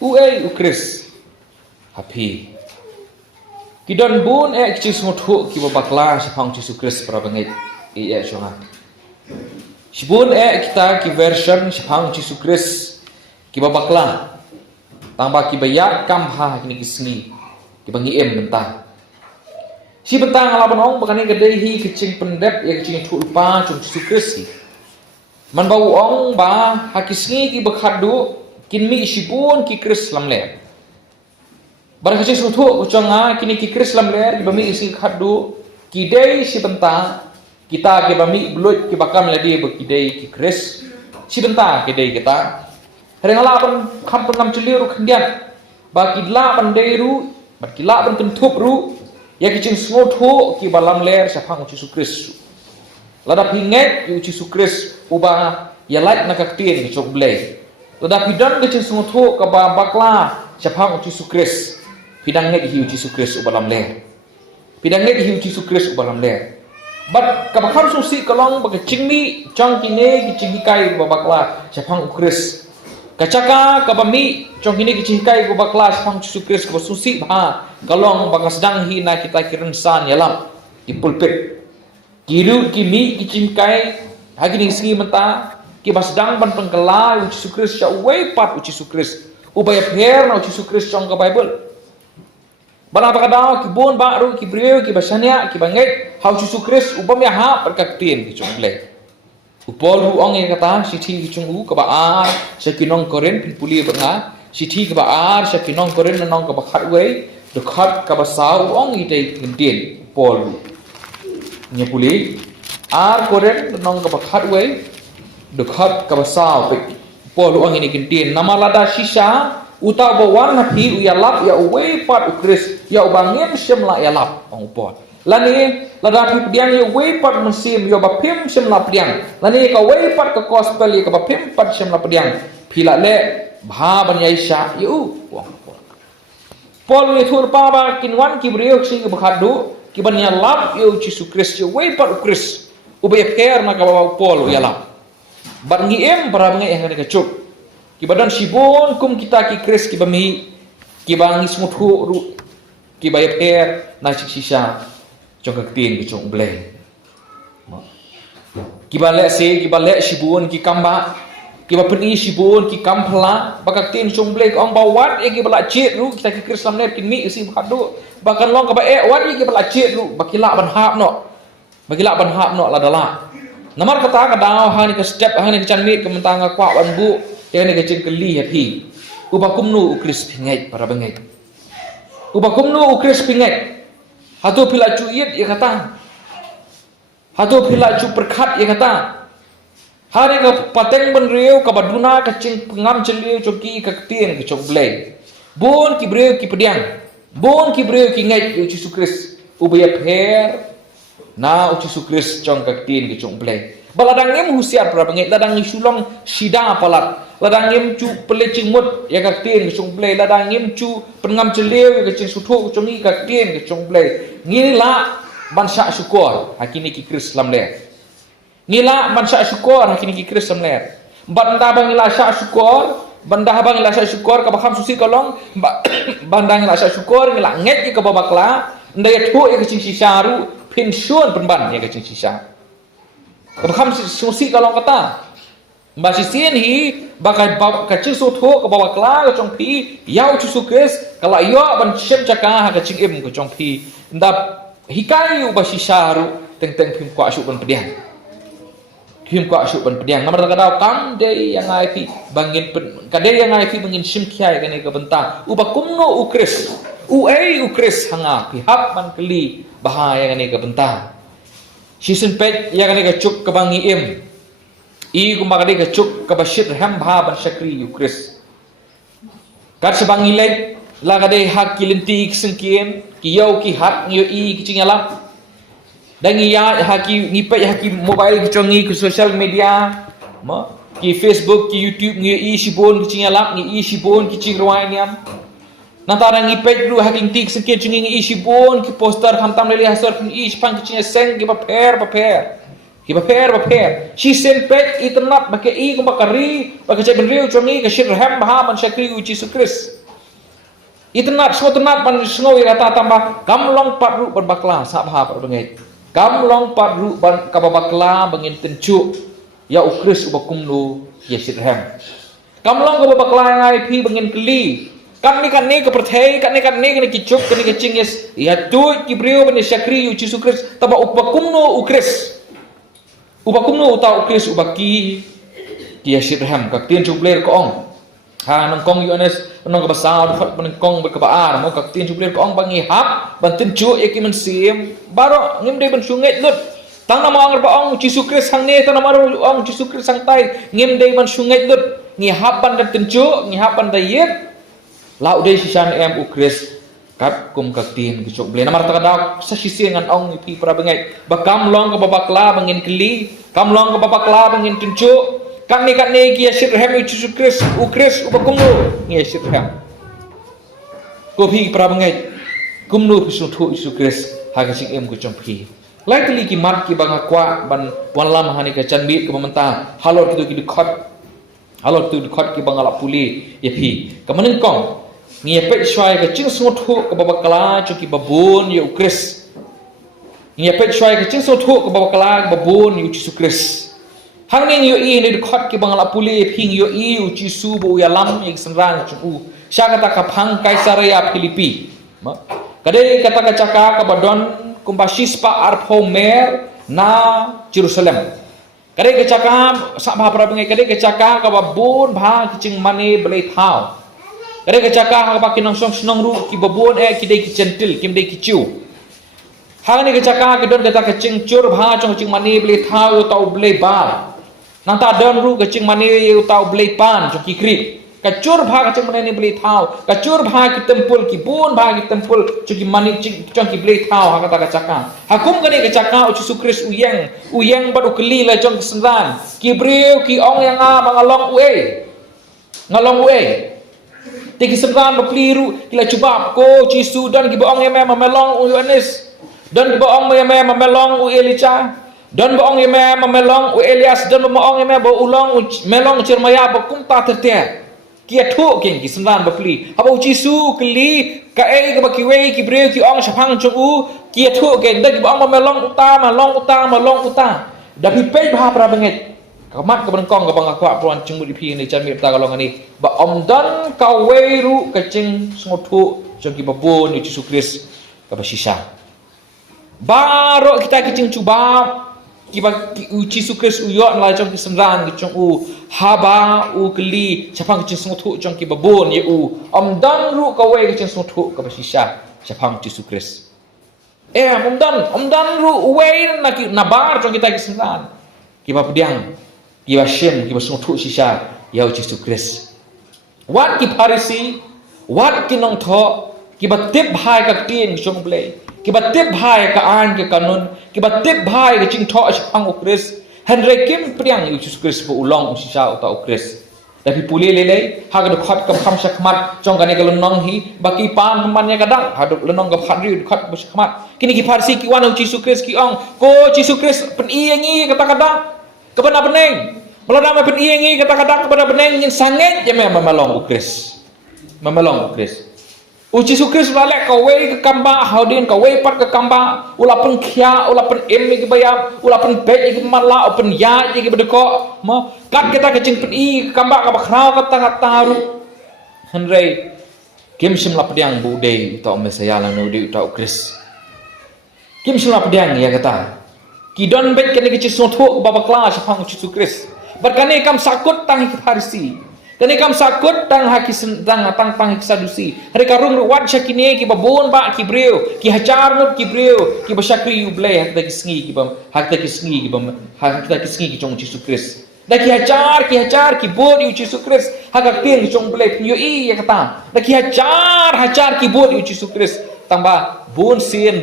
u Chris happy kidon bun kici smuthu ki babakla sipang Yesus Kristus para bangit chonga sibun kita ki version sipang Yesus Kristus ki babakla tambah ki bayak kamha kini kisni ki bangi mentah si betang laban ong bakani gede hi kicing pendep kicing tulpa cum Yesus Kristus man bau ong ba hakisni ki bakhadu kinmi sibun ki Kristus lamle barang kecil suatu ucanga kini ki Kristus lamle bami isi khadu kidei si bentang kita ke bami belut ki bakam ladi bekidei ki Kristus si bentang kidei kita hereng laban kam pengam celiru kendian bagi laban deiru bagi laban kentup ru ya kicing suatu ki balam ler sapang Yesus Kristus lada pinget Yesus Kristus ubah ya like nakaktin ki cok blei lada pidan kecil suatu ka bakla sapang Yesus Kristus pidang net hiu Yesus Kristus ubalam ler pidang net hiu Yesus Kristus ubalam ler but kabakam susi kalong baka cingmi chong kine ki cinghikai babakla sapang Kristus kacaka kabami chong kine ki cinghikai babakla sapang Yesus Kristus ka susi ba kalong baka sedang hina kita kirensan yalam di pulpit kiru kimi ki cinghikai hagini singi menta ki basdang ban pengkala Yesus Kristus ya wepat Yesus Kristus ubaya pher na Yesus Kristus chong ka Bible bana pakadaw ki bon baru ki breu ki basania ki banget how Yesus Kristus ubam ya ha perkaktin ki chongle upol hu ong ye kata sithi ki chungu ka baar sa kinong koren puli banga sithi ka baar sa kinong koren nong ka bakhat wei dekhat ka basau ong ite gendin upol nya puli ar koren nong ka bakhat wei dekhat ka basau upol ong ini gendin namalada sisa uta bawan hati uyalap ya uwepat ukris ya ubangin semla yalap ang upon lani ladapi pediang ya uwepat musim ya bapim semla pediang lani ka uwepat ka gospel ya ka bapim pat semla pediang pila le bhaban ya isya yu wang pol ni thur pa ba kinwan ki briok sing bakhadu ki ban ya lap yu Yesus Kristus ya uwepat ukris ubay pher na ka pol yalap ban ngiem para ngai yang ka cuk kibadan sibon kum kita ki Kristus ki bami ki bangi smuthu ru ki bayap air na sisa chong kaktin ki chong bleng ki bale se ki bale sibon ki kamba ki bapeni sibon ki kampla bakaktin chong bleng ong bawat e ki bala chet ru kita ki Kristus lamne kin mi isi khadu bakan long ka ba e wat ki bala chet ru bakila ban hap no la dala namar kata ka daw hani ka step hani ka chanmi ka mentanga kwa wan bu yang ni kecil keli happy ubakumnu ukris pingai para bengai ubakumnu ukris pingai hatu pila cuit ya kata hatu pila cu perkat ya kata hari ka pateng benriu ka baduna kecing pengam celiu coki ka ketien ke cok blai bon ki breu ki pediang bon ki breu ki ngai Yesus Kristus ubaya pher na Yesus Kristus cong ka ketien ke cok blai baladang ngem husiar para bengai ladang isulong sida palat ladang ngem cu pelecing mut ya kaktin ke chung blai ladang ngem cu pengam celeu ya kecing suthu chung i kaktin ke chung blai ngila bansa syukur hakini ki Kristus lamle ngila bansa syukur hakini ki Kristus lamle banda bangila sya syukur banda bangila sya syukur ka bakham susi kolong banda ngila sya syukur ngila nget ki ka babakla ndaya thu ya kecing sisaru pensiun penban ya kecing sisa ka bakham susi kolong kata Mbak sisian hi bakal kecil suthu ke bawah kela ke chong pi yau Yesus Kristus kalau yo ban siem caka ha kecing im ke chong pi ndap hikai u basisaru teng phim kwa su ban pediang phim kwa su ban pediang namar kadau kam de yang ai pi bangin kade yang ai pi bangin sim khiai ke ne ke bentang u bakumno u Kristus u Kristus hanga pi hap man keli bahaya ke ne ke bentang season pet yang ne ke cuk ke bangi im I kumakade ka chuk ka bashit ham bha ban shakri yu Kristus kat sebang ilek la kade hak kilinti sengkien ki yau ki hak nyo i ki cingala dan ya haki ngipe haki mobile ki chongi ki social media ma ki Facebook ki YouTube nyo i sibon ki cingala ngi i sibon ki cingruai niam nantara ngipe ru haki tik sengkien cungi ngi i sibon ki poster hantam leli hasar ki i spang ki cinga seng ki paper Kiba per chi sen pek itnat bake I ko bakari bake cai benriu chongi ke shirham baha man syakri u Jesus Christ itnat sotnat man snoi rata tambah kamlong patru berbakla sa baha par bengai kamlong patru ban kababakla bangin tencu ya u Christ ubakumnu ya shirham kamlong kababakla ngai pi bangin kli kan ni ke perthai kan ni kicup kan ni kecingis ya tu kibriu ban syakri u Jesus Christ tambah ubakumnu u Christ ubakumnu utau Christ ubaki dia shirham kak tien chubler ko ong ha nang kong UNS nang ka basau khat ban kong ber ka baar mo kak tien chubler ko ong bangi hap ban tin chu ekimen sim baro ngim de ban sunget lut tang na mang ba ong Jesus Christ sang ne tang na maru ong Jesus Christ sang tai ngim de ban sunget lut ngi hap ban dan tin chu ngi hap ban da yet lau de sisan em u Christ kat kum kak tien ki chok ble namar ta dak sa sisi ngan ong pi pra bengai bakam long ka babakla bangin kli kam long ka babakla bangin tin chu kan ni ki shirham u Jesus Christ u Christ ubakumnu ngi shirham ko phi pra bangai kumnu pisu thu Jesus Christ ha ka sing em ku chom phi lai tli ki mat ki banga kwa ban wan lam hani ka chanbit ka mamanta halor ki khot halor tu khot ki banga la puli ye phi ka manin kong ngi pe shwai ka ching so thu ka babakla chu ki babun ye u Christ ngi pe shwai ka ching so thu ka babakla babun ye Jesus Christ hang ning yo I ni khot ki bangla puli phing yo I u chi su bo ya lam ek sanrang chu u sha kata ka phang Kaisaria Filipi ma kade kata ka chaka ka badon kumbashispa arphomer na Jerusalem kade ka chaka sa bha pra bengai kade ka chaka ka babun bha ki ching mane blai thau kade ka chaka ka ba kinong song snong ru ki babun ki dei ki centil kim dei ki chu hang ni ka chaka ki don kata ka ching chur bha chong ching mane blai thau yo tau blai ba nang ta don ru ka ching mani yu tau blai pan cho ki krip ka chur bha ka ching mani blai thau ka chur bha ki tempul ki bun bha ki tempul cho ki mani chong ki blai thau ha kata ka chaka hakum ka ni ka chaka u Jesus Christ uyang badu kli la chong sendan ki breu ki ong yang a mangalong ngalong te ki sendan ba pliru ki la chubab ko Jesus don ki ba ong yang mamelong u Yohanes don ki ba ong yang mamelong u Elijah don boong yeme mamelong u Elias don boong yeme bo ulong melong Jeremia bo kumta tertia kia thu king ki sandan bapli abo Jisu kli ka e ka bakiwe ki breu ki ong shapang chu u kia thu king da ki boong mamelong uta da pi pe bha pra benget ka mat ka ban kong ka bang akwa pron chung di pi ni chan mi ta ka long ani ba om dan ka we ru ka ching snothu cho ki babon ni Jesus Christ ka ba shisha baro kita ki ching chuba kiba u Jesus Christ u yon la chong ki sanran ki chong u haba u kli chapang ki ching thu chong ki babon ye u om dan ru ka we ki ching thu ka ba shisha chapang Jesus Christ om dan ru we na ki nabar chong kita ki sanran kiba pediang kiba shem kiba thu shisha ya u Jesus Christ wat ki Pharisee wat ki nong tho kiba tip bhai ka tin chong ble kiba tip bhai ka an ke kanun kiba tip bhai ke ching tho ashang u Christ henre kim priang u Jesus Christ bu ulong shisha uta u Christ tapi puli lele ha ka khot ka pham shakmat chong ka ne ka lonong hi baki pan man ya kadang ha dok lonong ka phadri khot bu shakmat kini ki Pharisee ki wan u Jesus Christ ki ong ko Jesus Christ pen iengi kata kadang ka bana beneng melana me pen iengi kata kadang ka bana beneng yang sanget ya me mamelong u Christ u Jesus Christ wala ka we ka kamba haudin ka we pat ka kamba ula pen khia ula pen em ki bayam ula pen pet ki mala open ya ki bedeko mo kat kita ka ching pen I kamba ka bakhrau ka ta taru henry kim sim la pediang bu de to mesaya la no de ta u Christ kim sim la pediang ya kata ki don bet ka ni ki ching tho ba bakla sa Jesus Christ berkane kam sakut tang ki Pharisee kani kam sakut tang hakisen tang haki sadusi hari karung wat syakine ki babon ba ki breu ki hajar nut ki breu ki basyakri u ble hakta ki sngi ki bam hakta ki sngi ki chong Jesus Christ da ki hajar ki bod u Jesus Christ hakak tin ki chong ble yo I ya kata da ki hajar ki bod u Jesus Christ tamba bon sin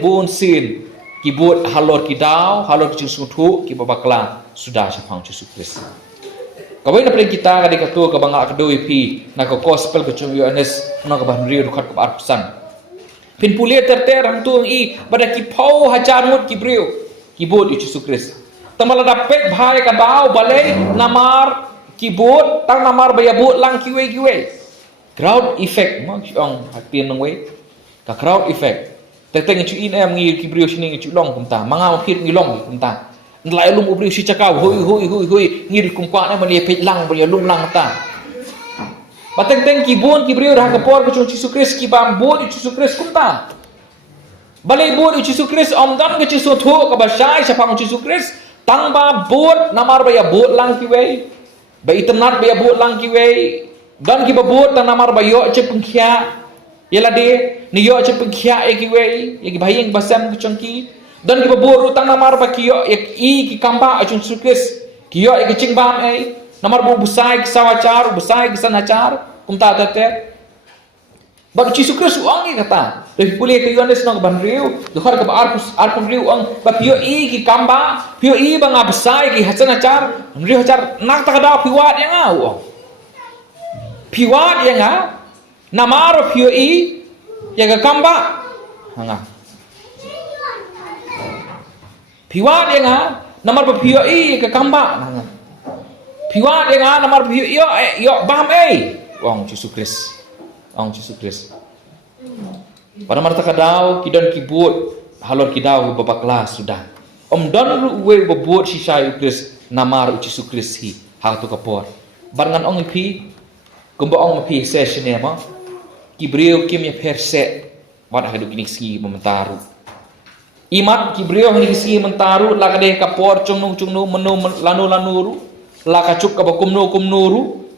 ki bod halor ki daw halor ki chung thu ki babakla sudah sapang Jesus Christ kawai na pala kita kadi katua ka banga akadoi pi na ka gospel ka chung Yohanes na ka banri rukat ka arpsan pin pulia ter hang tuang I pada ki pau hajar mut ki breu ki bod Jesus Christ Tamala dapat bahaya kadau balai namar keyboard tang namar bayabut lang kiwe. Crowd effect mo ang hatin ng way. Ka crowd effect. Teteng chu in em ngi kibrio sini chu long kumta. Mga mapir ngi long kumta. Nlai lum ubri si cakau hui ngiri kumpa na mali pet lang bali lum lang ta. Bateng kibon kibrio dah kapor ko Yesus Kristus ki bambut Yesus Kristus kumta. Balai bot Yesus Kristus omdan ke Yesus tho ka basai sa pang Yesus Kristus tang ba bot namar baya bot lang kiwe. Ba itnat baya bot lang kiwe. Dan ki babot tang namar bayo che pengkhia. Yala de ni yo che pengkhia e kiwe e ki bahing basam ku changki. Dan ki babot utang namar ba kiyo ek i ki kamba achun sukres kiyo ek ching bam ai namar bu busai ki sawachar busai ki sanachar kumta tate ba chi sukres uang ki kata le puli ki yones nang ban riu dohar ka ar kun riu ang ba kiyo i ki kamba kiyo i ba nga busai ki hasanachar riu hachar nak ta da piwat yang au piwat yang namar kiyo i yang ka kamba hanga Piwat yang namar berpio ke kamba. Piwat yang namar berpio yo bam Wong Yesus Kristus. Wong Yesus Kristus. Pada marta kadau kidon kibut halor kidau babak kelas sudah. Don we bebut si Yesus Kristus namar Yesus Kristus hi hal tu kapor. Barangan ong ipi kumba ong ipi session ya ma. Kibrio kim ya perse wad hadu gini ski mementaru. Imat kibrio ni kisi mentaru lakade kapor cungnu menu lanu lakacuk ka kumnuru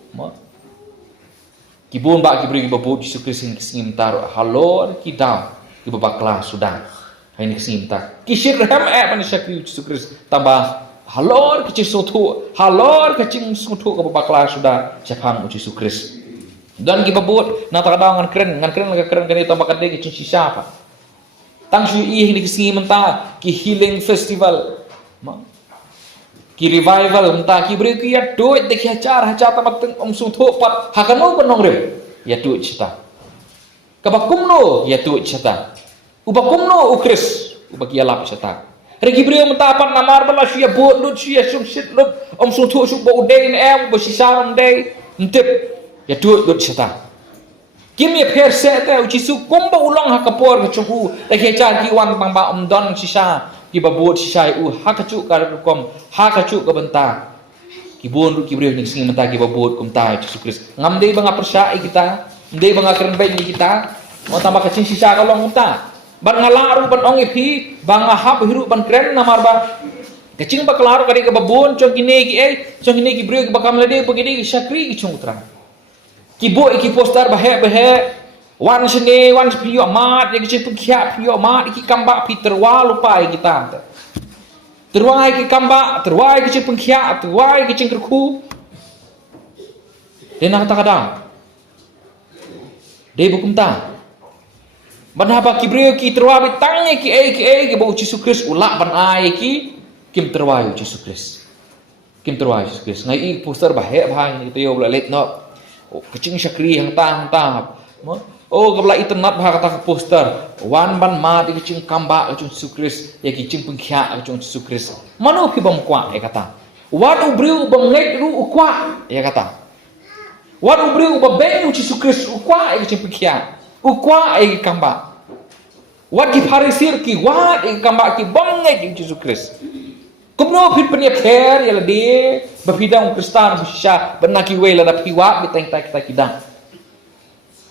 kibun ba kibrio kibabu Yesus Kristus kisi mentaru halor kidam kibabakla sudah ini kisi mentar kisir hem manusia Yesus Kristus tambah halor kecil sotu halor kecing sotu kibabakla sudah siapang Yesus Kristus dan kibabut na takadaw ngan keren ganito tambah kadeng kecing siapa Tang sui ini kisi mentah ki healing festival, ki revival mentah ki beri ki ya duit dek hacar tamak teng sung tho pat hakano benong rem ya duit cita. Kabakumno ya duit cita. Ubakumno ukris ubaki alap cita. Regi beri mentah pat namar bala ya bot lut ya sung sit lut sung tho sung bo day bo sisar day ntip ya duit cita. Kimi perse te ucisu kumba ulang hakapor ke chuku lagi cha ki wan bang ba don sisa ki babot sisa hakacu karakom hakacu ke benta ki bon ki bre ni sing menta ki babot kumta Yesus Kristus ngamde bang persa kita ngamde bang keren bayi kita mau tambah kecing sisa kalong kumta ban ngalaru ban ong ipi bang hab hiru ban keren namar ba kecing ba kelaru kali ke babon cong kini ki bre ki bakam lede begini syakri ki chung terang Kibo iki poster bahe wan sene wan pio mat iki pengkhia pio mat iki kamba pi terwa lupa kita terwa iki kamba terwa iki pengkhia terwa iki kerku dena kata kadang de bukum ta banhaba kibreo ki terwa bitange ki bo Yesus Kristus ulak ban ai ki kim terwa Yesus Kristus kim terwa Yesus Kristus ngai poster bahe ni to yo let no kecing syakri hang ta kabla itnat bha kata poster wan ban ma di kecing kamba kecing Yesus ya kecing pengkhia kecing Yesus Kristus manu ki bam kwa kata wan ubriu bam ngai ru ukwa ya kata wan ubriu bam ben Yesus Kristus ukwa kecing pengkhia ukwa kamba wat ki parisir ki wat kamba ki bam ngai Yesus Kristus kumno phit penia pher ya lade bapidang Kristan busya benaki we lada piwa biteng kita kidang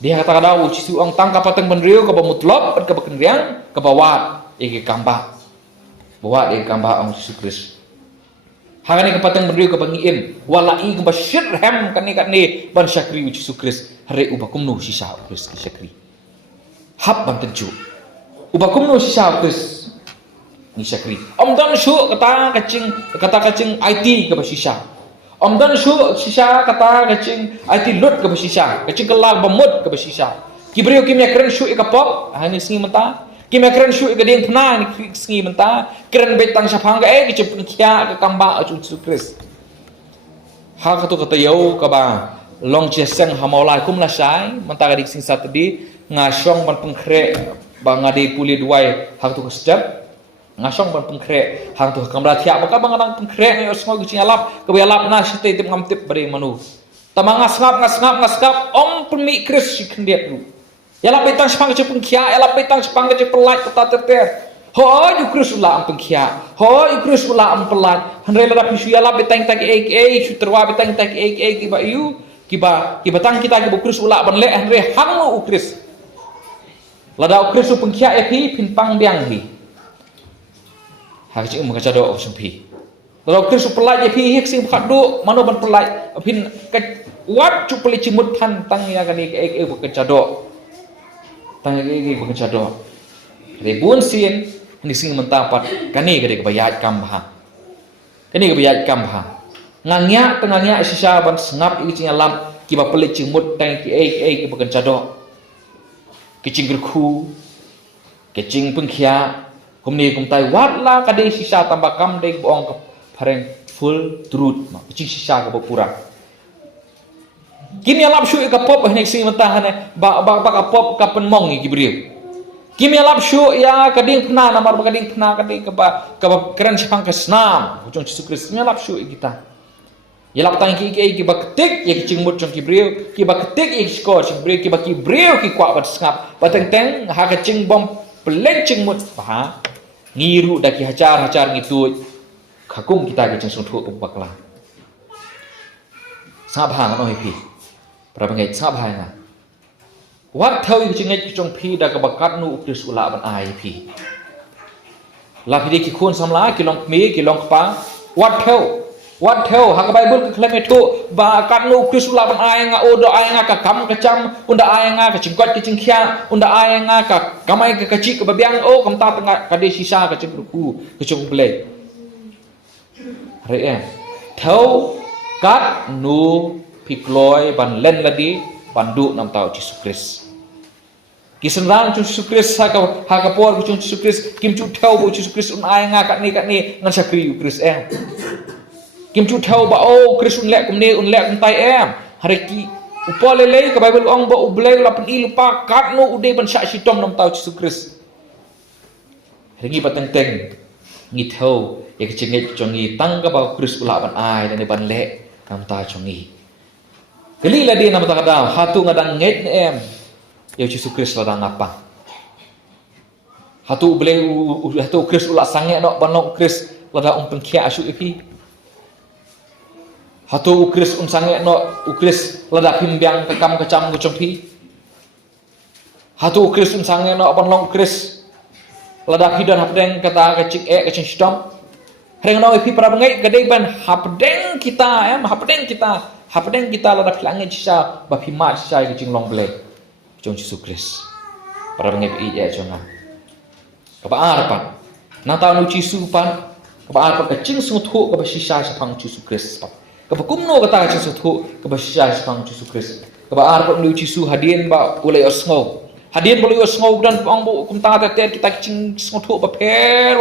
dia kata kada uci suang tangka pateng benriu ka bamutlop ka bakengriang ka bawat kamba bawat kamba ang Yesus Kristus hangani ka pateng benriu ka bangiem walai ka basyir hem kani ban syakri Yesus Kristus hare ubakumno sisa Kristus syakri hab ban tenju ubakumno sisa Kristus ni syakri dan syu kata kacing IT ke basisa dan syu sisa kata kacing IT lut ke basisa kacing kelal bamut ke basisa kibriu kimya keren syu ikapop hani singi menta kimya keren syu ikading pna ni singi menta keren betang sapang ke kicip kia ke kamba Yesus Kristus ha kata yau ka ba long jeseng hamaulai kum la sai menta gadik sing satdi ngasyong ban pengkre bangade puli duai ha tu ke sedap ngasong ban pengkrek hang tu kamera tiap maka bangang pengkrek ngai osngau gicing alap ke alap na site tip ngam tip bare manu tamang ngasngap om pemi kris sikendiat lu yalap betang sepang ke pengkia yalap betang sepang ke pelait kota terter ho yu kris ula am pengkia ho yu kris ula am pelat hanre la pisu yalap betang tak ek suterwa betang tak ek kiba yu kiba tang kita kiba kris ula ban le hanre hangu ukris lada ukris u pengkia epi pinpang biang hi hak cik mengajar doa sempi lada ukris u pelat epi hik sing khadu mano ban pelat pin wat cu peli cimut pan tang ya kan ek bekerja doa tang ek bekerja doa rebun sin ni sing mentapat kani gede kebayat kambha kani kebayat kambha ngangya tengangya sisa ban sengap iki alam kiba pelik cimut tang ek bekerja doa kicing gerku kicing pengkhia kumni kumtai watla kade sisa tambah kam dei boong ke pareng full truth ma kicing sisa ke berkurang kimi alap shu ka pop nek sing mentah ba pop ka penmong iki beriu kimi alap shu ya kading pna namar kading pna kading ka keren sipang ke snam ujung Yesus Kristus kimi alap shu kita yalap tang ki ketik ya kicing mut jong ki beriu ki ketik ik skor sing beriu ki beriu ki kwa bat sngap bateng teng ha kicing bom pelencing mut bah ngiru daki hacar ngitu kakum kita kicing sungthu bakla sabhang no hi pra bangai sabhang na wat thau kicing ngai jong phi da ka bakat nu ukris ula ban ai phi la phi ki khon samla ki long me ki long pa wat thau ha ka bible ka klame thu ba kat nu ukris ula ban ai nga o do ai nga ka kam ka cham unda ai nga ka cingkot ki cingkhia unda ai nga ka kamai ka kacik ka babiang o kam ta tengah ka de sisa ka cingruku ka cung ble re thau kat nu pikloi ban len ladi bandu nam tau Yesus Kristus kisenrang Yesus Kristus ha ka por ku Yesus Kristus kim chu thau bo Yesus Kristus un ai nga kat ni ngan sakri Kristus kim chu thau ba o Kristus un lek kum tai hari ki upo lele ka Bible ong ba ublei la pen ilupa kat no ude ban sa sitom nam tau Yesus Kristus hari pateng teng ngi thau ya kecengit chongi tang ka ba Kristus ula ban ai dan ban lek kam ta chongi kali la di nam ta kada hatu ngadang nget ya Yesus Kristus la apa hatu ublei hatu Kristus ula sange no ban no Kristus la pengkhia asu ipi hatu ukris sange no ukris lada pimbiang kekam kecam gucongpi hatu ukris sange no ban long ukris lada hidan hapdeng kata kecik kecing stom reng no ipi para bengai gede ban hapdeng kita hapdeng kita lada pilange cisa ba pima cisa kecing long ble jong Yesus Kristus para bengai pi jonga kaba arpan nata nu Yesus pan kaba arpan kecing sungtu kaba sisa sapang Yesus Kristus kaba kumno kata Yesus tu kaba sisa sapang Yesus Kristus kaba arpan nu Yesus hadien ba ulai osngau hadien boleh osngau dan pang bu kum ta ter kita kecing sungtu ba per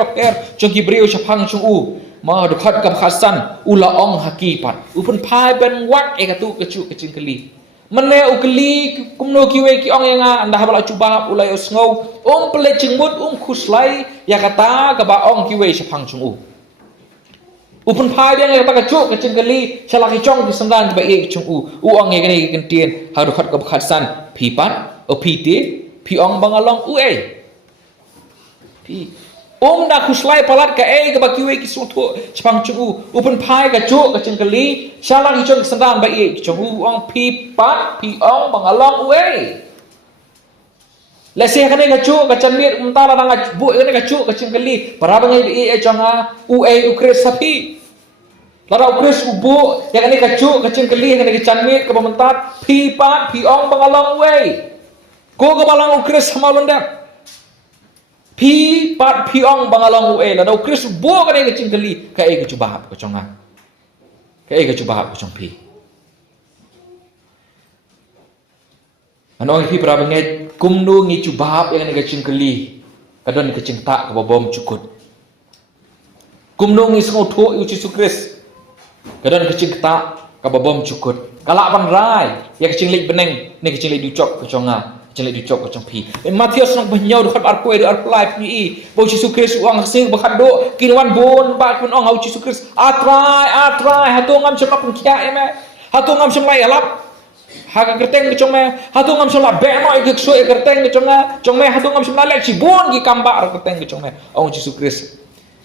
jong Hebrew sapang chung u ma dekat kab khasan ula ong hakipat upun pai ben wat ekatu kecing keli mene ukeli kumno kiwe ki ong yang anda habala cuba ulai osngau pele cingmut khuslai ya kata kaba ong kiwe sapang chung u upun pai dia ngata kacuk kecing keli salah kicong di sendan ba e chung u ong nge kene kentien haru khat kab khasan pipat o pite pi ong bangalong u pi da khuslai palat ka ke ba kiwe ki sutu chpang chu upun phai ka chu ka chingkali shala ki chong sandan ba chung ong pi pat pi ong bangalong u la se ka ne ka chu ka chanmit umtara dang bu ne ka chu ka chingkali para ba ngai chonga u ukres sapi lara ukres ubu ya ne ka chu ka chingkali ne ka chanmit ka bamantat pi pat pi ong bangalong u ko ka balang ukres hamalunda pi pat pi ong bangalong u la do Kristus bo ka ne kecing kali ka ke cuba ko chonga ka ke cuba ko chong pi ano pi pra banget kumnu ngi cuba yang ne kecing kali kadon kecing tak ka bom cukut kumnu ngi sngo tho u Yesus Kristus kadon kecing tak ka bom cukut kalak pan rai ya kecing lik beneng ne kecing lik ducok ko chonga Chale di chok chong pi. Matius nang banyaw dekat arpoi de arplai pi. Bo Yesus Kristus uang sing bakado kinwan bon ba kun ong au Yesus Kristus. Atrai hatu ngam chama pun kia eme. Hatu ngam chama alap. Haga kerteng ke chong me hatu ngam chama be no ik so kerteng ke chong me hatu ngam chama lek si bon gi kamba kerteng ke chong me ong Yesus Kristus.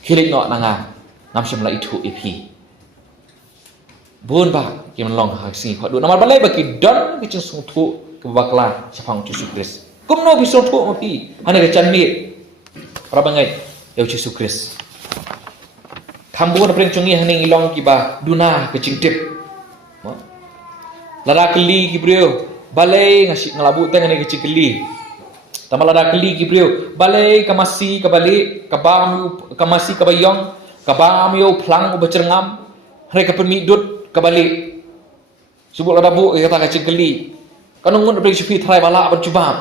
Hilik no nanga ngam chama itu ipi. Bon ba kim long ha sing kho du namar balai ba ki don ki chung sung thu ke bakla sapang Yesus Kristus. Kum no bi sung thu ma pi hane ke chan mi rabangai ya Yesus Kristus. Thambu na preng chungi hane ilong ki ba duna ke cingtip. Lara keli ki brio balai ngasi ngelabu teng ne ke keli. Tama lara keli ki brio balai kamasi ka bali kabam kamasi ka bayong kabam yo plang u becerngam hare ka permidut ka bali. Subuk lara bu kata ka keli. Kanung mun preng chupi thai bala ban cubam.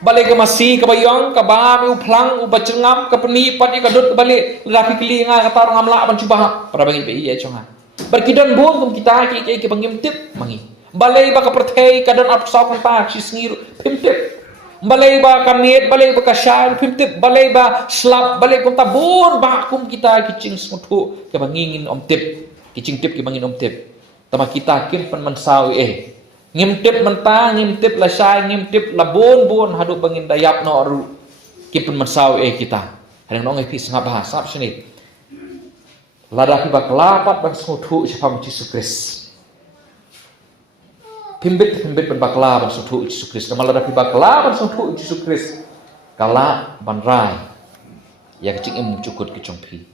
Balai kamasi ka bayong kabam u plang u becerngam ka permi pat ka dut ka bali lara keli nga kata ngam la ban cubam para bangi pe iya chonga. Berkidan bon kum kita ki bangim tip mangi. Balai ba ka perthei kadon ap saw kan pa si sngiru pimtip. Balai ba ka net balai ba ka syar pimtip balai ba slap balai kum ta bon ba kum kita ki cing smuthu ke bangingin om tip ki cing tip ki bangin om tip. Tama kita kim pan man saw ngim tip mentang ngim tip la syai ngim tip la bon hadu bangin dayap no ru ki pan man saw kita. Hadang no ngai pi sangap bahasa sini. Lada pi baklapat bang suthu sapam Yesus Kristus. Pimbit ban bakla ban suthu Yesus Kristus. Nama lada pi bakla ban suthu Yesus Kristus. Kala ban rai. Ya kecing em cukut ke chong pi.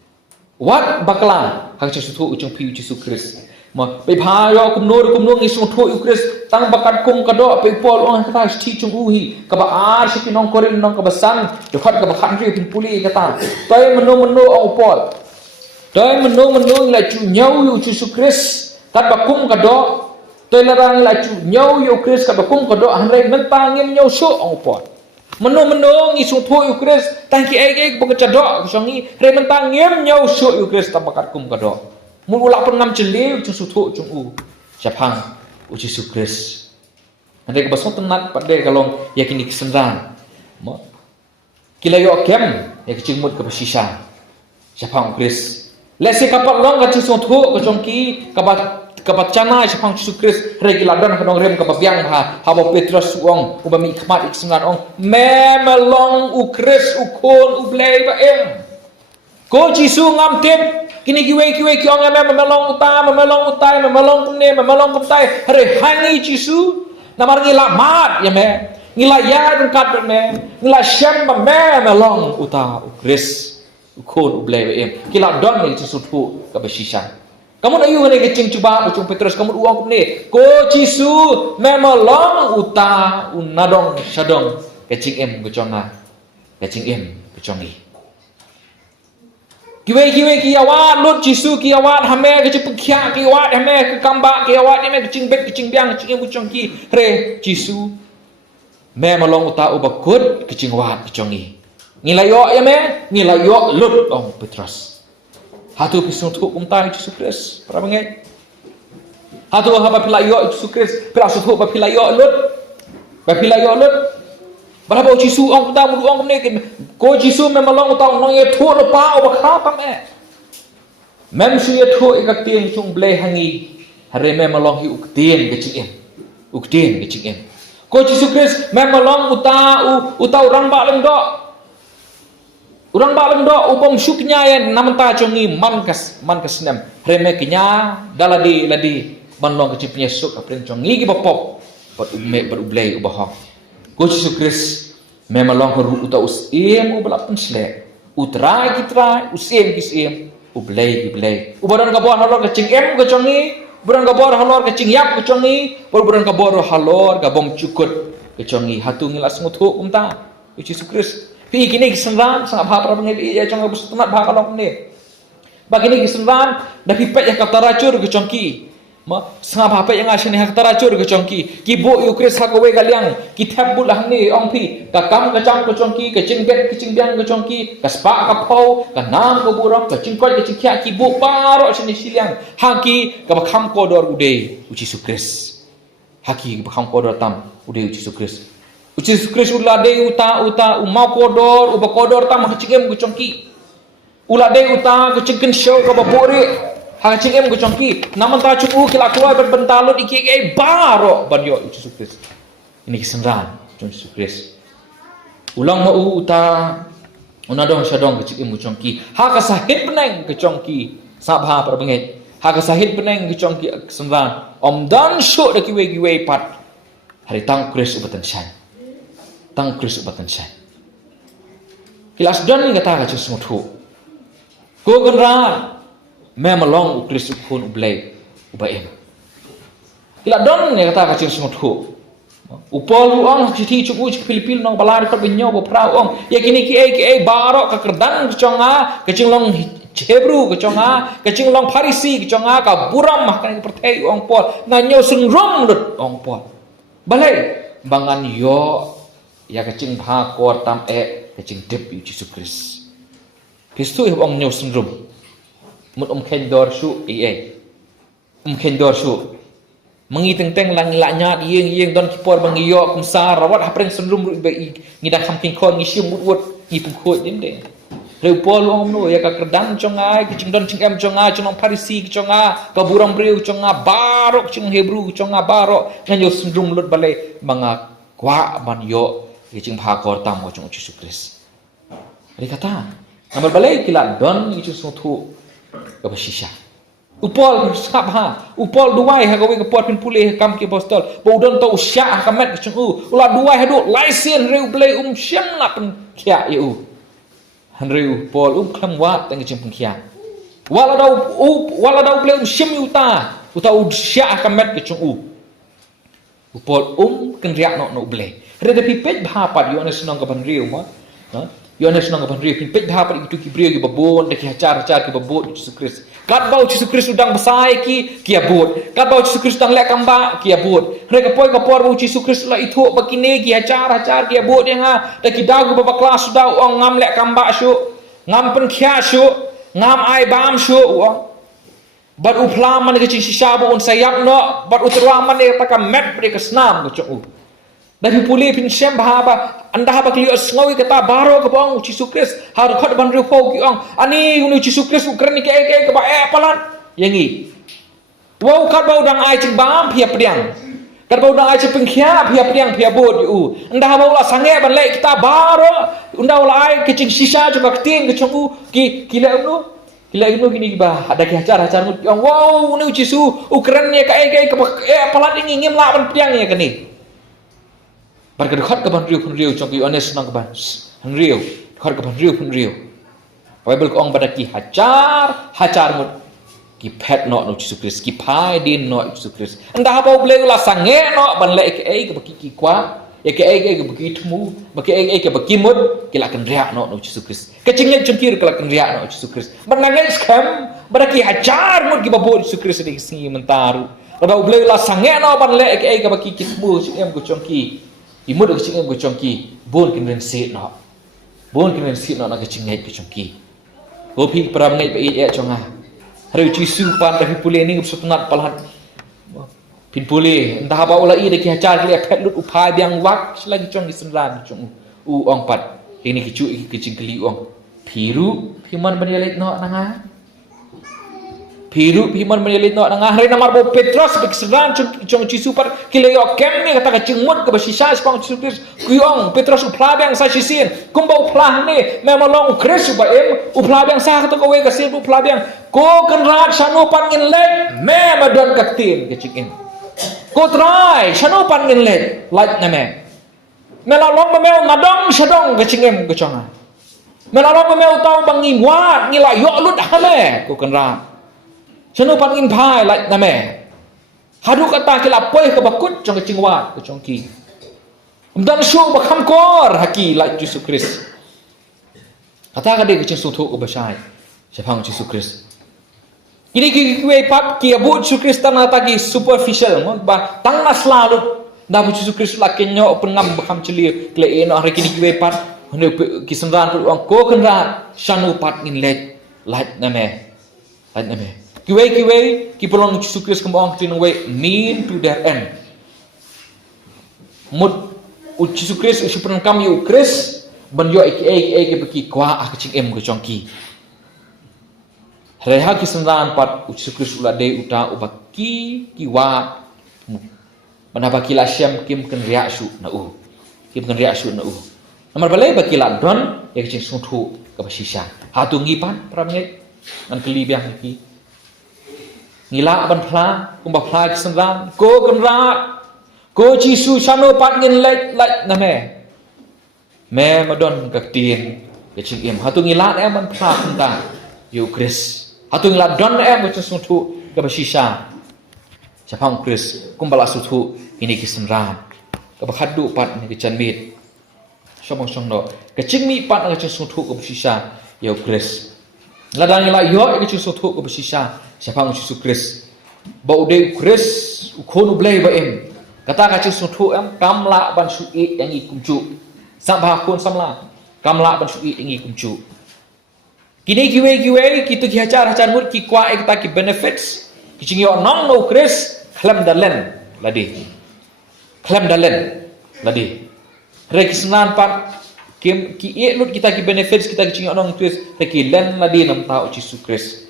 Wat bakla hang suthu chong pi Yesus Kristus. Ma pe pha yo kum nur ngi suthu Yesus Kristus. Tang bakat kum kado pe pol ong kata sti chung uhi. Ka ba ar si pinong korin nong ka basan. Dekat ka ba khan ri pin puli kata. Toy menu ong pol. Doi menung la chu nyau yu Yesus Kristus kat bakum kado toi larang la chu nyau yu Kristus kat bakum kado hanrei mentang ngem nyau so ong pot menung i sung thu yu Kristus tangki ek bang cadok songi re mentang ngem nyau so yu Kristus tabakat kum kado mun ulak pun ngam celiu chu su thu chung u sapang u Yesus Kristus hanrei ka basong tenat pade kalong yakini kesendran mo kilayo kem ya kecimut ke basisa sapang Kristus. Lesi kapat long ka chisong thu ka chongki kapat chana sapang Yesus Kristus regi ladan ka dong rem ka babyang ha habo Petrus uong ubami khmat iksingan ong memelong u Kristus u kon u blei ba em ko Yesus ngam tip kini kiwe ki ong memelong utai memelong kumne memelong kumtai hare hangi Yesus namar ngila mat ya me ngila ya ben kat me ngila syam ba memelong uta u Kristus ukon ublay em kila don ni suthu ka basisa kamu na yu ne kecing cuba ucung Petrus kamu uang kumne ko Yesu memelong uta unadong sadong kecing em keconga kecing em kecongi kiwe ki awat lut Yesu ki awat hame ke pekya ki awat hame ke kamba ki awat hame kecing bet kecing biang kecing em kecongi re Yesu memelong uta ubakut kecing awat kecongi Ngilayo ya me, ngilayo lut ong Petrus. Hatu pisung tu umtai Yesus Kristus, para bangai. Hatu haba pilayo Yesus Kristus, pilasu tu ba pilayo lut. Ba pilayo lut. Berapa Yesus ong kita mudu ong kemne ko Yesus memelong utang nong ye tu lo pa o ba pam e. Mem su ye tu ikak tieng chung blai hangi. Hare memelong hi uktien kecing. Uktien kecing. Ko Yesus Kristus memelong uta orang ba lem do. Urang balem do ubom syuknya ya namanta chongi man kas nem reme kinya daladi ladi banlong kecipnya suk apren chongi gi bopop pat ume berublay ubahok ko Yesus Kristus memalong ru uta usim ublapen sle utrai kitrai usim kisim ublay ubaran kabor halor kecing em ke chongi buran kabor halor kecing yap ke chongi buran kabor halor kabom cukut ke chongi hatu ngilas nguthu umta Yesus Kristus pi kini kisenran sangat bahapa pengen ya jangan bersetunat bahaka long ni bagi ni kisenran dah pipet yang kata racur ke congki ma sangat bahapa yang asini hak racur ke congki kibu yu Kristus hak we galiang kitab bulah ni ong pi kakam kacang ke congki ke cingbet ke cingbiang ke congki ke spa ke pau ke nam ke burang ke cingkoi ke cingkia kibu parok sini siliang haki ke bakam kodor ude Yesus Kristus haki bakang kodor tam udah Yesus Kristus. Yesus Kristus ulah de uta mau kodor uba kodor tam hacingem gucongki. Ulah de uta gucingken show ka babore hacingem gucongki. Naman ta cuku kila keluar berbentalun iki baro banyo Yesus Kristus. Ini kesenran Yesus Kristus. Ulang mau uta unadong syadong kecik imu congki haka sahid peneng ke congki sabha perbengit haka sahid peneng ke congki kesenran om dan syuk dak kiwe pat hari tang Kristus ubatan syai tang Kristus ubatan syai kilas don ni kata ka semut hu ko genran memelong Kristus kun ublay ubaim kila don ni kata ka semut hu upol uang hati cukup Filipin nong balari kau binyo berperang uang ya kini ki barok kekerdan keconga kecilong Hebrew keconga kecilong Parisi keconga ka buram makan pertai uang pol nganyo sengrom lut uang pol balai bangan yo ya kecing bahakor tam kecing dep Yesus Kristus Kristus uang nyo sengrom mut kendor su kendor su mengiteng-teng lang lanya yeng don kipor bangiyo kumsar rawat hapreng sendrum bai ngida kamping kon ngisium mutwot ngipung khot dende repol omno ya ka kerdang congai kicing don cingem conga conong Parisi conga ka burang breu conga barok cing Hebrew conga barok nganyo sendrum lut balai manga kwa banyo kicing phakor tam mo cong Yesus Kristus ari kata namal balai kila don Yesus mutu ka basisha upol sabha upol duai ha gawe kepot pin pulih kam ki apostol bodon to usya kamet chung ula duai hadu laisen reu blei syam na pen kya yu hanreu pol klam wa tang chim kia wala dau blei syam uta usya kamet ki chung upol kan riak no blei reda pipet bha pat yo ne senong ka ban riu ma Yohanes nang ban riu pin pet bha pat itu ki brio ki babon de ki hacar ki babon Yesus Kristus kat bau Yesus Kristus udang besai ki abot kat bau Yesus Kristus udang lek kamba ki abot reka poi ka por bau Yesus Kristus la itu bakine ki hacar ki abot yang ha da ki dagu baba kelas sudah ong ngam lek kamba syu ngam pen khia syu ngam ai bam syu ong bat uplaman ke ci sabu on sayap no bat utraman ne ta ka met bre ka snam ko chu dari pulih pin syam bahaba anda haba kli ngawi kata baro ke bang Yesus Kristus har khot ban ru fo ki ong ani unu Yesus Kristus ukren ni ke ba palan yangi wow kat bau dang ai cing bam phia priang kat bau dang ai cing pengkhia phia priang phia bod yu anda haba ula sange ban le kita baro unda ula ai ke cing sisa juga keting ke chungu kila unu gini ba ada ki hacar mut ong wow unu Yesus ukren ni ke palan ini ngim la ban priang ya kani barka khot ka ban riu chong ki Yohanes nang ban riu khot ka ban riu Bible ko ong badaki hacar mut ki pet no Yesus Kristus ki pai din no Yesus Kristus anda haba boleh la sange no ban le ke ka baki ki kwa ya ke ka baki tmu baki ka baki mut ki la kan riak no Yesus Kristus kecingnya cengkir ka la kan riak no Yesus Kristus menangai skam badaki hacar mut ki babo Yesus Kristus di singi mentaru haba boleh la sange no ban le ke ka baki ki tmu em ko chongki imut ke cingem ko chongki bon kin sit no na ke cingem ko chongki gopi pram ngai bai chonga hari Yesus pan dah pulih ni setunat palan pin pulih entah apa ulah i de ki hacar ki pet lut upai biang wak selagi chong di senran chong ong pat ini kicu kicing keli ong piru himan banyalit no nanga piru himan banyalit no nanga hari namar bo Petrus bek senran chong Yesus pat kile yo kem ni kata cingmut ke basisa spang Yesus ki ong Petrus upla biang sa sisin kumba upla ni memalong Kristus ba upla biang sa kata kowe kasih upla biang ko kan rat sanu pan ngin let me madon kaktin ke chikin ko try sanu pan ngin let like na me melalong memeu ngadong sadong ke chingem ke chonga melalong memeu tau bangi wat ngila yo lut hame ko kan rat sanu pan ngin phai like na me hadu kata kila poi ke bakut chong ke chingwat ke chongki dan syuk bakam kor haki like Yesus Kristus kata ka de ke ching sutu ko basai sepang Yesus Kristus ini kiwe pap ki abu Yesus Kristus tanah tagi superficial ba tang na selalu da bu Yesus Kristus lakin nyo pengam bakam celi kle eno hari kini kiwe pap hne ki senran pu ang ko kenra sanu pat in let light na me kiwe ki pelong Yesus Kristus kembang tin we mean to their end mut Yesus Kristus usupan kami Kris ban yo ke beki kwa kecing em ke chongki reha ki sendan pat Yesus Kristus ulade uta ubaki kiwa manaba kila syam kim ken ria su na u kim ken ria su na u namar balai bakila don ya kecing suntu ke basisha hatu ngipan pramnge an keli biang ki ngila ban phla kumba phla ki sendan ko ken ra ko Jisu sano pat ngin lek na me madon kaktin kecing em hatu ngilat em man phla tentang yu Kris hatu ngilat don em kecing suntu ke basisha siapang Kris kumbala sutu ini kisenram ke bakhadu pat ni kecen mit somong songdo kecing mi pat kecing suntu ke basisha yu Kris ladang ngila yo kecing suntu ke basisha siapang Yesus Kris ba ude Kris ukonu blai ba em kata kacau suntu em kamla ban sui yang ikumcu sampai kun samla kamla ban sui yang ikumcu kini kiwe kita kihacar mut ki kwa kita ki benefits kicing yo nong no Kris klam dalen ladi rekisnan pat kim ki lut kita ki benefits kita kicing yo nong Kris ki len ladi nam tau Yesus Kris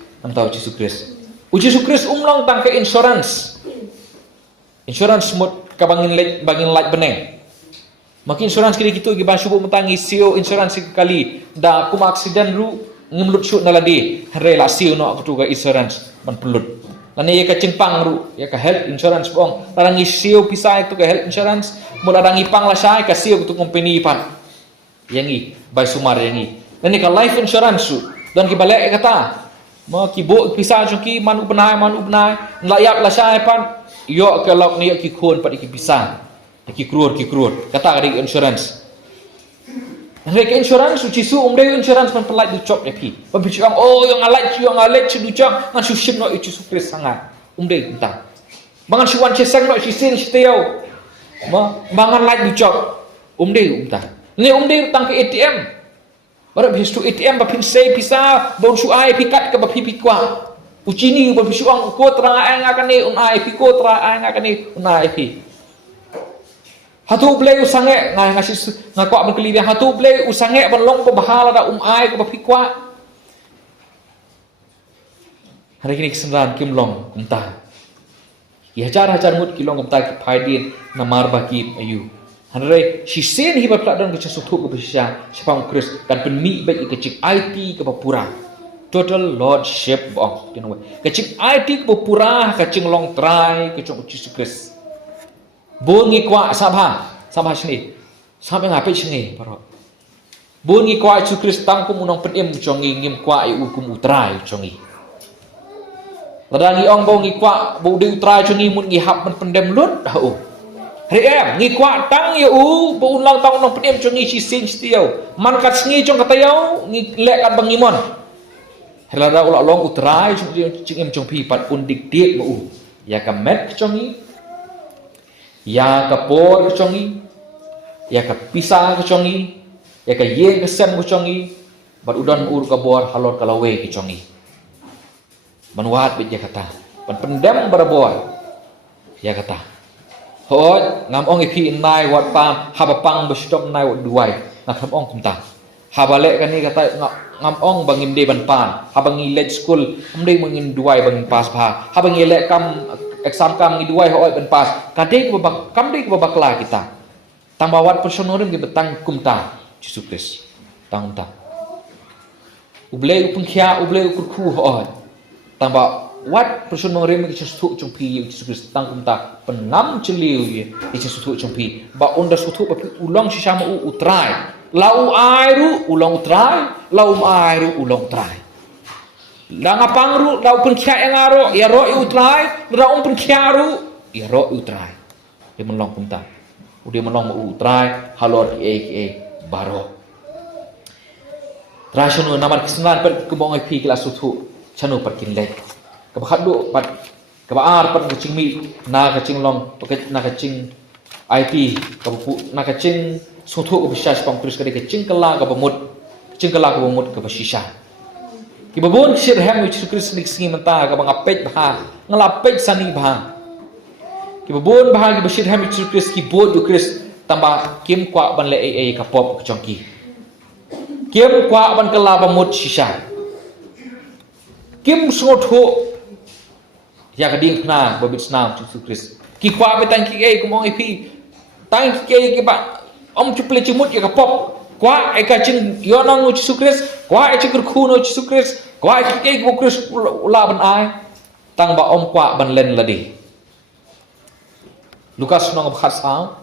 Yesus Kris umlong tang ke insurance mut kabangin laj beneng makin insurance kini gitu giban subuh mentangi sio insurance kali da kuma aksiden ru ngimlut syuk naladi relasi no aku tuga insurance man pelut lani ya ka cengpang ru ya ka health insurance bong tarangi sio pisai tu ka health insurance mula rangi pang la sai ka sio tu company pan yangi by sumar yangi lani ka life insurance su dan ki balek kata ma ki bo pisai ki manu benai layap la sai pan yo kalau ni ki khon pat ki pisang ki krur kata kadi insurance rek insurance uci su umde insurance man pelai du chop yapi pabicang yang alat ci du chop ngan su ship no uci su Kris sangat umde entah bangan si wan cesang no si sin steo bangan light du chop umde entah ni umde tang ke ATM baru bis tu ATM ba pin sei pisa bon su ai pikat ke ba kwa uci ni ba bisuang ko terang ai ngakan ni unai pi ko terang ai ngakan ni unai pi hatu blei usange ngai ngasi ngakwa ban kelibiang hatu blei usange ban long ko bahala da ai ko ba pi kwa hari kini kesendan kim long kumta ya hajar mut kilong kumta ki phaidin namar baki ayu hanre si sen hi ba pladon ke sutu ko bisya sipang Kris kan penmi baik ke IT ke pura total lordship of kecing IT pura kecing long try kecing Yesus Kris bungi kwa sabha sini sampai ngapai sini para bungi kwa Yesus Kris tangkum unong penem congi ngim kwa ukum utrai congi ladangi ong bongi kwa budi utrai congi mun ngi hap men pendem lut hu Rem ngi kwa tang yu bu ulang tang unong penem congi si sin stiau man kat sngi cong katayau ngi lek kan bangimon helada ulah long utrai cing em cong pi pat undik dik mu ya ka met congi ya ka por congi ya ka pisa congi ya ka yeng kesem congi bat udan ur ka bor halor kalawe congi manwat bit ya kata pan pendem barabor ya kata hot ngam ong iki nai wat pam habapang bestop nai wat duai ngam ong kumta habale kan ni kata ngam ong bangim de ban pan habangi let school amde mangin duai bangin pas pha habangi le kam exam kam ngi duai hoi ban pas kade ko bak kam de ko bakla kita tambawat personorim ki betang kumta Yesus Kris tangta uble upungkhia uble ukurku hoi tamba wat personorim ki sutu chungpi Yesus Kris tang kumta penam celiu ye Yesus sutu chungpi ba onda sutu ba ulang sisama utrai lau airu ulang utrai lau airu ulang utrai lang apangru lau pengkia engaro ya ro utrai lau pengkiaru ya ro utrai dia melong punta dia melong utrai halor ki baro trasunu namar kesengan per kebong pi kelas sutu chanu perkin lek kabahadu pat kabar pat kucing mi na kacing long pakai na kacing IT kabu na kacing sutu bisa sepang Kris kade kacing kala kabamut ke basisha kibabon sirhem Yesus Kris nik singi menta kabang apet bah ngalapet sani bah kibabon bah ki basirhem Yesus Kris ki bod Kris tambah kim kwa ban le ai ka pop ka chongki kim kwa ban kala ba mut shisha kim sngot ho ya ka ding na ba bit snam Jesus Christ ki kwa be tang ki ai ko mong ipi tang ki ke ba om chuple chimut ya ka pop kwa ai ka ching yo nang Jesus Christ kwa ai ching khu no Jesus Christ kwa ai ki ko Christ la ban ai tang ba om kwa ban len la di Lukas nong khat sa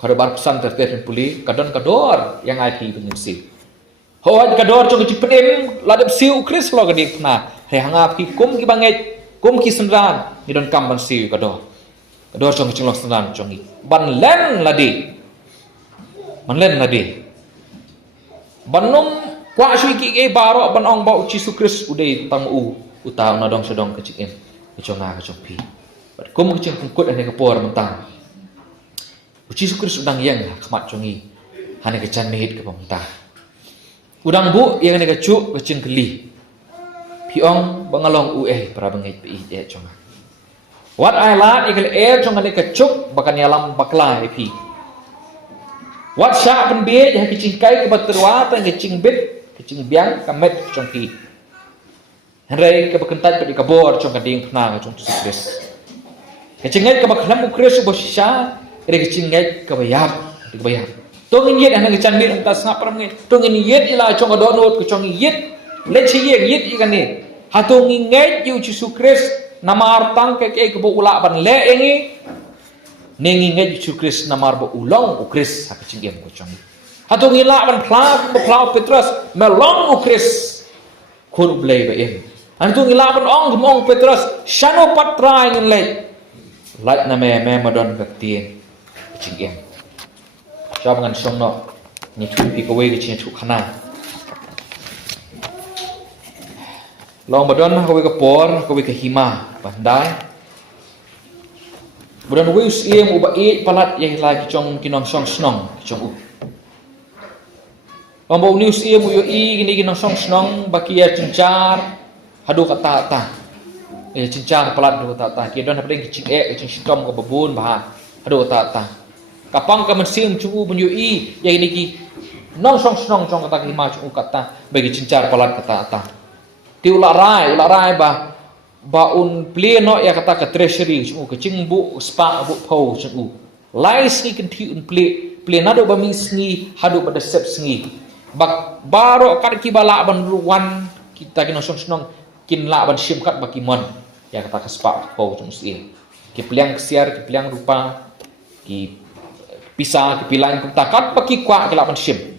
khare bar pesan terten puli kadon kador yang ai ki pengisi hoat kador chong chi pnem ladap siu Christ lo ka dik na he hangap ki kum ki banget kum ki sendran ni don kam ban siu kador kador chong chi lo sendran chong ban len la di Banum kwa shui ki e baro ban ong ba uci Christ udai tam u uta na dong sedong ke chikin ke chonga ke chopi bat kum ke ching kut ane ke por mentang uci Christ udang yang khmat chongi hane ke chan mehit ke pamta udang bu yang ane ke chu ke ching keli piong bangalong u para bangit pi chonga what I lat ikal chonga ne ke chuk bakan yalam bakla pi Wat sya penbiet yang kicing kai ke baterwa tan kicing bit kicing biang kamet chong ki. Henry ke bakentat pe kabor chong kading khna chong tu Kristus. Kicing ngai ke bakhnam Kristus bo sya re kicing ngai ke bayap ke bayap. Tong yet ana kicang bit entas ngap ram ngai. Tong yet ila chong adonot ke chong yet le chi yet ikane. Hatong ngai yu Jesus Kristus namar tang ke bo ula ban le engi nengi ngai Jesus Christ namar bo ulong Christ ha kicing em ko chong hatu ngila ban plau Petrus melong Christ khur blei ba em hatu ngila ban ong Petrus shano patrai ngin lai na me madon ka tien kicing em chab ngan song no ni thu pi ko we kicing thu khana long madon ko we ka por ko we ka hima bandai Budan wis iem uba palat yang lagi chong kinong song snong chong u. Ombo news iem uyo gini kinong song snong bakia cincar hadu kata ta. Cincar palat hadu kata ta. Kidon hapdeng kicing kicing sitom ko babun bah hadu kata ta. Kapang ka mensim chung u bunyo yang ini ki nong song snong chong kata ki ma chung u kata bagi cincar palat kata ta. Ti ularai bah baun pleno ya kata ke treasury chung ke cingbu spa bu pau chung lai sni kan ti un plenado ba misni hadu pada sep sngi bak baro kad ki bala ban ruwan kita kino song kin la ban sim kat bakimon ya kata ke spa pau chung si ki pliang siar ki pliang rupa ki pisah ki pilang takat paki kwa ki la ban sim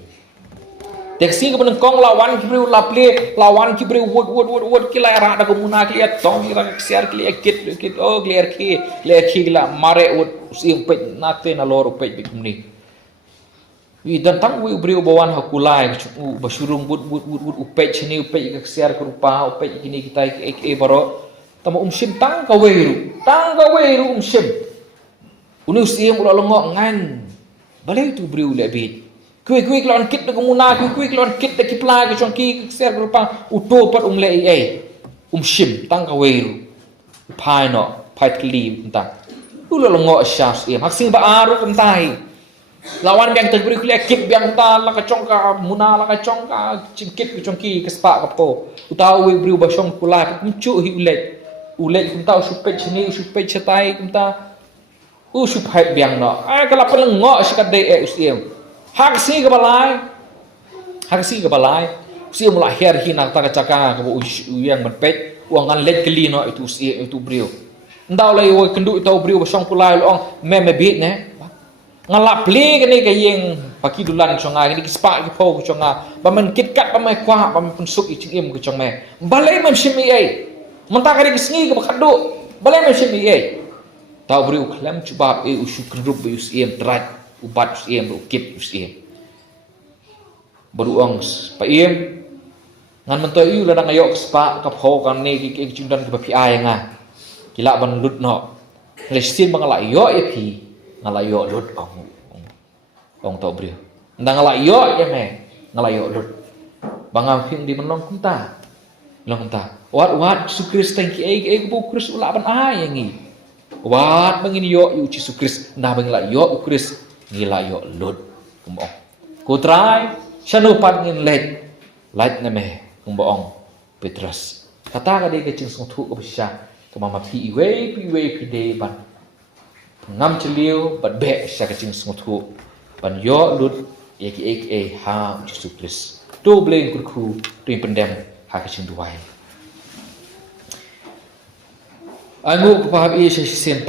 Teksi ke penengkong lawan kibriu laple lawan kibriu wood kila era ada komuna kila tong kila siar kila kit oh clear kila mare wood usim pet nate na lor pet bikumni wi dan tang wi briu bawan hakulai basurung wood upet chini upet ke siar ke rupa upet kini kita baro tama sim tang kaweru sim uni usim ulah longok ngan balai tu briu lebih Kui kelon kit nak muna kui kelon kit nak kipla ke chong ki ser grupa uto pat le sim tang ka weru pai no pai kli entah ulo ngo syas haksing ba aru kentai lawan yang terberi kuliah kit yang ta la ka chong ka muna la ka chong ka cingkit ke chong ki ke spa ka po utau we bri ba chong kulai kumcu hi ulet kumta supet chini supet cetai kumta supai biang no kala peleng ngo sikat de usim Haksi ke balai si mula her hinak tak caka ke yang menpet uangan let keli no itu brio ndau lai wo kendu itu brio basong pulai long bit ne ngalap ple ke ni ke yang paki dulan chonga ni spa ke po chonga ba men kit kat ba mai kwa ba men suk i chingim ke chong me balai men shimi mentah ke sngi ke bakadu balai men shimi tau brio klam cubab usu kendrup usim drat ubat usim ukip usim beruang pa iem ngan mentoi yu ladang ayok spa kap ho kan ne ki jundan ke pi ai nga kila ban lut no lesin bangala yo pi ngala yo lut ong to brio ndang ngala yo me ngala yo lut bangam him di menong kunta long ta wat su kristen ki ai bu kris ula ban ai yangi wat bangin yo yu Jesus Christ na bangila yo Christ ngila yo lut kumong ku try shanu pat ngin let na me kumong Petrus kata ka de ke ching sung thu ko bisha to mama pi we de ban ngam chliu bat be sha ke ching sung thu ban yo lut ye ki ek e ha Jesus Christ tu bleng ku tu pendem ha ke ching duai angu pa ha i se sen